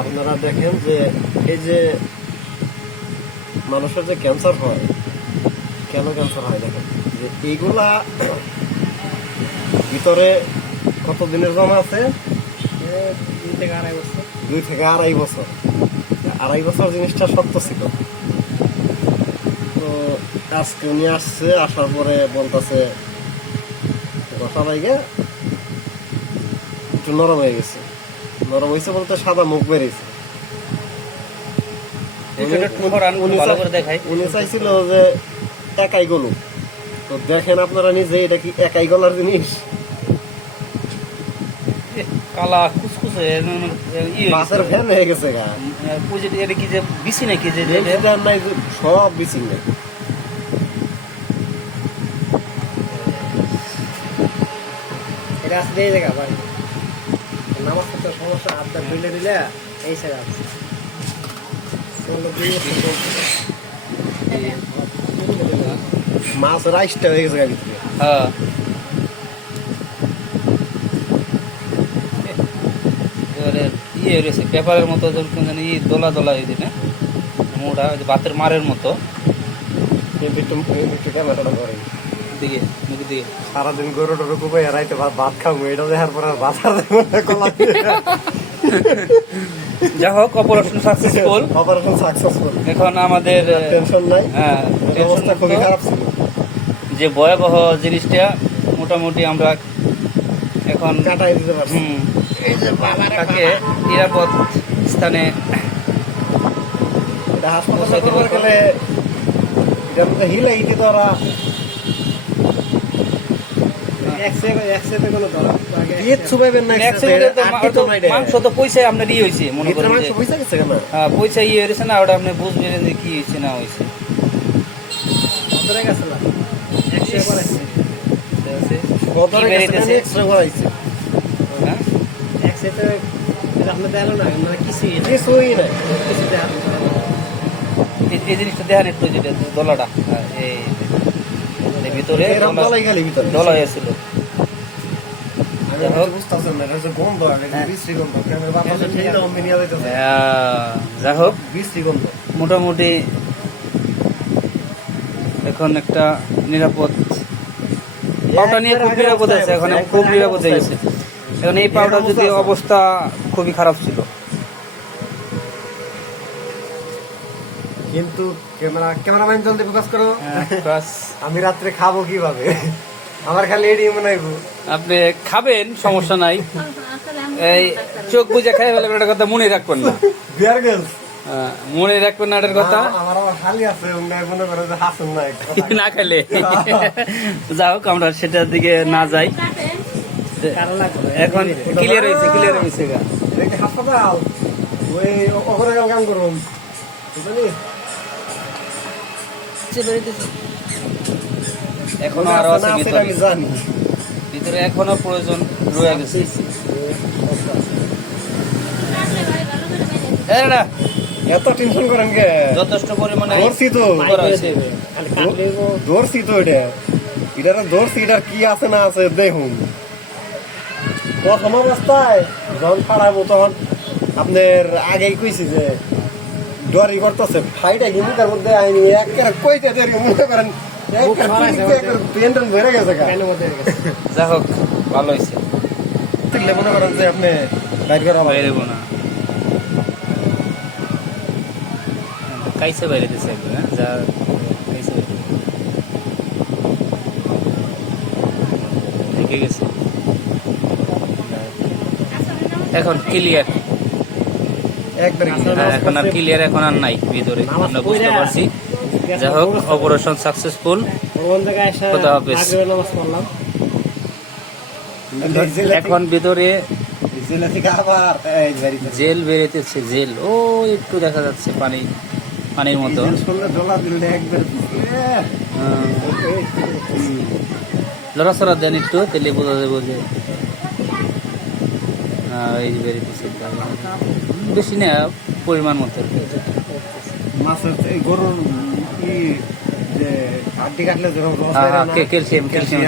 আপনারা দেখেন যে এই যে মানুষের যে ক্যান্সার হয় কেন ক্যান্সার হয় দেখেন? যে এইগুলা ভিতরে কত দিনের জমা আছে? দুই থেকে আড়াই বছর। দুই থেকে আড়াই বছর আড়াই বছর জিনিসটা সত্য ছিল। তো আজকে উনি আসছে আসার পরে বলতেছে কথা লাগে একটু নরম হয়ে গেছে। নরম হয়েছে বলতে সাদা মুখ বেরিয়েছে। উনি চাইছিল যে একাই গলু। তো দেখেন আপনারা নিজে এটা কি একাই গলার জিনিস? এ, কালা কুচকুচে বাসের ফ্যান হয়ে গেছে গা। পুজো এটা কি যে বিসি নাকি যে নাই সব বিচিং নেই। এটা আসলে এই জায়গা বাড়ি নামাজ পড়তে সমস্যা আড্ডা দিলে দিলে এই আছে। চলছে। মাছ রাইসটা হয়ে গেছে গাড়ি হ্যাঁ। ইয়ে রয়েছে পেপারের মতো যেরকম জানি দোলা দোলা হয়েছে না? মোটা ভাতের মারের মতো। ক্যামেরাটা করে দিকে মুখের দিকে। সারাদিন গরু টরু কুবে রাইতে ভাত খাব এটা দেখার পর আর ভাত আর কলা যা হোক অপারেশন সাকসেসফুল অপারেশন সাকসেসফুল এখন আমাদের টেনশন নাই। হ্যাঁ অবস্থা খুবই খারাপ ছিল। যে ভয়াবহ জিনিসটা মোটামুটি আমরা এখন কাটাই দিতে পারছি। তাকে নিরাপদ স্থানে হাসপাতালে গেলে হিলে ইটি তো মাংস তো আপনার হয়েছে মনে করেন পয়সা ইয়ে হয়েছে না ওটা আপনি বুঝবেন যে কি হয়েছে না হয়েছে। এই- জিনিসটা একটু যেটা দলাটা হ্যাঁ, এই ভিতরে এরকম দলা- গলাই ভিতরে। দলা হয়েছিল যাই হোক। মোটামুটি এখন একটা নিরাপদ পাউটা নিয়ে খুব নিরাপদ আছে এখন খুব নিরাপদ হয়ে গেছে। এখন এই পাউডার যদি অবস্থা খুবই খারাপ ছিল। কিন্তু ক্যামেরা ক্যামেরাম্যান জলদি ফোকাস করো। বাস আমি রাত্রে খাব কীভাবে? আমার খালি এডি মনে হইব আপনি খাবেন সমস্যা নাই। এই চোখ বুঝে খাই ফেলে একটা কথা মনে রাখবেন না। বিয়ার গেলস হ্যাঁ, মনে রাখবেন না এটার কথা। আমার খালি আছে উনি মনে করে যে হাসুন না একটা না খেলে যা হোক আমরা সেটার দিকে না যাই। কারও এখন ক্লিয়ার হয়েছে ক্লিয়ার হয়েছে গা। হাসপাতাল। ওই ওখানে কাম করুন বুঝলি? এখনও আরও আছে ভিতরে। আমি জানি। ভিতরে এখনও প্রয়োজন রয়ে গেছে। এত টেনশন করেন কে? যথেষ্ট পরিমাণে ধরছি তো। ধরছি তো এটা। এটার ধরছি এটার কি আছে না আছে দেখুন। প্রথম অবস্থায় যখন ছাড়াবো তখন আপনার আগেই কইছি যে ডরি করতেছে। ফাইটা কি মুখের মধ্যে আইনি একের কইতে দেরি মনে করেন মুখ ধরাইছে ওদের। পেন্টন ভরে গেছে গা। কানের মধ্যে গেছে। যা হোক ভালো হয়েছে। থাকলে মনে করেন যে আপনি বাইর করা বাইরে না। কাইসে বাইরে দিছে একবার হ্যাঁ? যা কাইসে বাইরে গেছে। এখন ক্লিয়ার একবারে এখন আর ক্লিয়ার এখন আর নাই ভিতরে। আমরা বুঝতে পারছি। যাই হোক অপারেশন সাকসেসফুল এখন ভিতরে জেলা বাড়িতে জেল। ও একটু দেখা যাচ্ছে পানি পানির মতো। লড়াচড়া দেন একটু তেলে বোঝা যাবে যে এই বেরিয়েছে। বেশি না পরিমাণ মতো। মাছের গরুর ఈ అడ్డి కట్టలేదు కెల్సియం కెల్సియం